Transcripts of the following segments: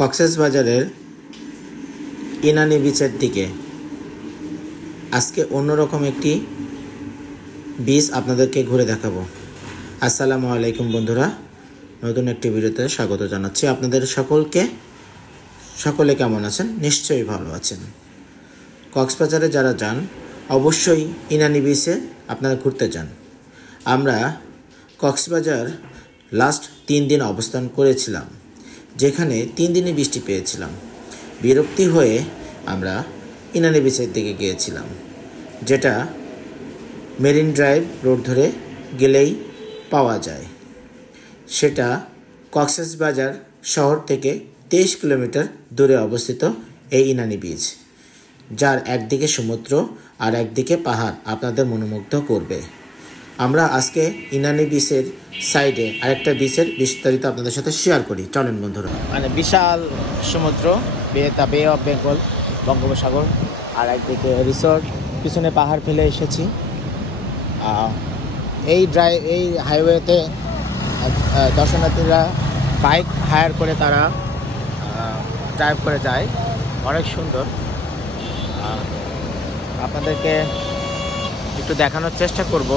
কক্সবাজারের ইনানি বিচের দিকে আজকে অন্যরকম একটি বিচ আপনাদেরকে ঘুরে দেখাবো। আসসালামু আলাইকুম বন্ধুরা, নতুন একটি ভিডিওতে স্বাগত জানাচ্ছি আপনাদের সকলকে। সকলে কেমন আছেন? নিশ্চয়ই ভালো আছেন। কক্সবাজারে যারা যান অবশ্যই ইনানি বিচে আপনারা ঘুরতে যান। আমরা কক্সবাজার লাস্ট 3 দিন অবস্থান করেছিলাম, যেখানে 3 দিনই বৃষ্টি পেয়েছিলাম। বিরক্তি হয়ে আমরা ইনানি বিচের দিকে গিয়েছিলাম, যেটা মেরিন ড্রাইভ রোড ধরে গেলেই পাওয়া যায়। সেটা কক্সবাজার শহর থেকে 23 কিলোমিটার দূরে অবস্থিত এই ইনানি বিচ, যার একদিকে সমুদ্র আর একদিকে পাহাড় আপনাদের মনোমুগ্ধ করবে। আমরা আজকে ইনানি বিচের সাইডে আরেকটা বিচের বিস্তারিত আপনাদের সাথে শেয়ার করি, চলেন বন্ধুরা। মানে বিশাল সমুদ্র, বে অফ বেঙ্গল, বঙ্গোপসাগর, আর একদিকে রিসোর্ট, পিছনে পাহাড় ফেলে এসেছি। এই হাইওয়েতে দর্শনার্থীরা বাইক হায়ার করে তারা ড্রাইভ করে যায়, অনেক সুন্দর। আপনাদেরকে একটু দেখানোর চেষ্টা করব।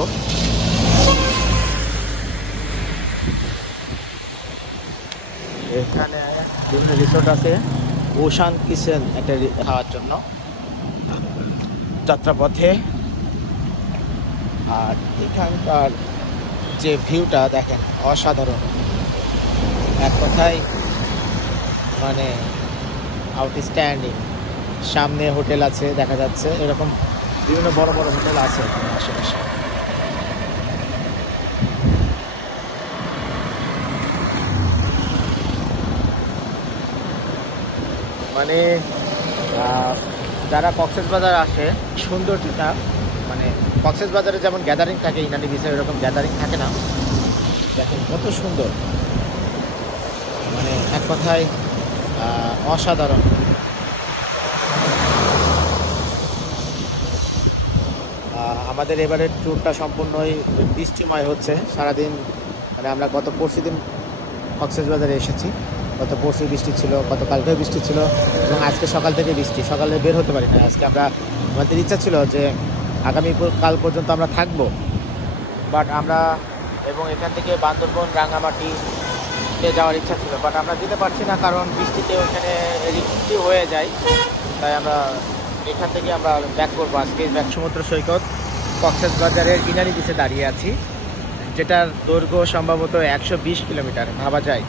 এখানে বিভিন্ন রিসোর্ট আছে, ওশান কিচেন একটা খাওয়ার জন্য যাত্রাপথে। আর এখানকার যে ভিউটা দেখেন, অসাধারণ, এক কথায় মানে আউটস্ট্যান্ডিং। সামনে হোটেল আছে দেখা যাচ্ছে, এরকম বিভিন্ন বড় বড় হোটেল আছে আশেপাশে। মানে যারা কক্সবাজার আসে, সৌন্দর্যটা মানে কক্সবাজারে যেমন গ্যাদারিং থাকে, ইনানি বিচে এরকম গ্যাদারিং থাকে না। দেখেন কত সুন্দর, মানে এক কথায় অসাধারণ। আমাদের এবারের ট্যুরটা সম্পূর্ণই বৃষ্টিময় হচ্ছে সারাদিন। মানে আমরা গত পরশু দিন কক্সবাজারে এসেছি, গত পরশু বৃষ্টি ছিল, গতকালকেও বৃষ্টি ছিল, এবং আজকে সকাল থেকে বৃষ্টি। সকালে বের হতে পারি না আজকে। আমাদের ইচ্ছা ছিল যে কাল পর্যন্ত আমরা থাকবো, বাট আমরা এবং এখান থেকে বান্দরবন, রাঙামাটিতে যাওয়ার ইচ্ছা ছিল, বাট আমরা যেতে পারছি না, কারণ বৃষ্টিতে ওখানে রিস্কি হয়ে যায়। তাই আমরা এখান থেকে আমরা ব্যাক করবো। আজকে ব্যাক সমুদ্র সৈকত কক্সবাজারের ইনানি বিচে দাঁড়িয়ে আছি, যেটার দৈর্ঘ্য সম্ভবত 120 কিলোমিটার ভাবা যায়।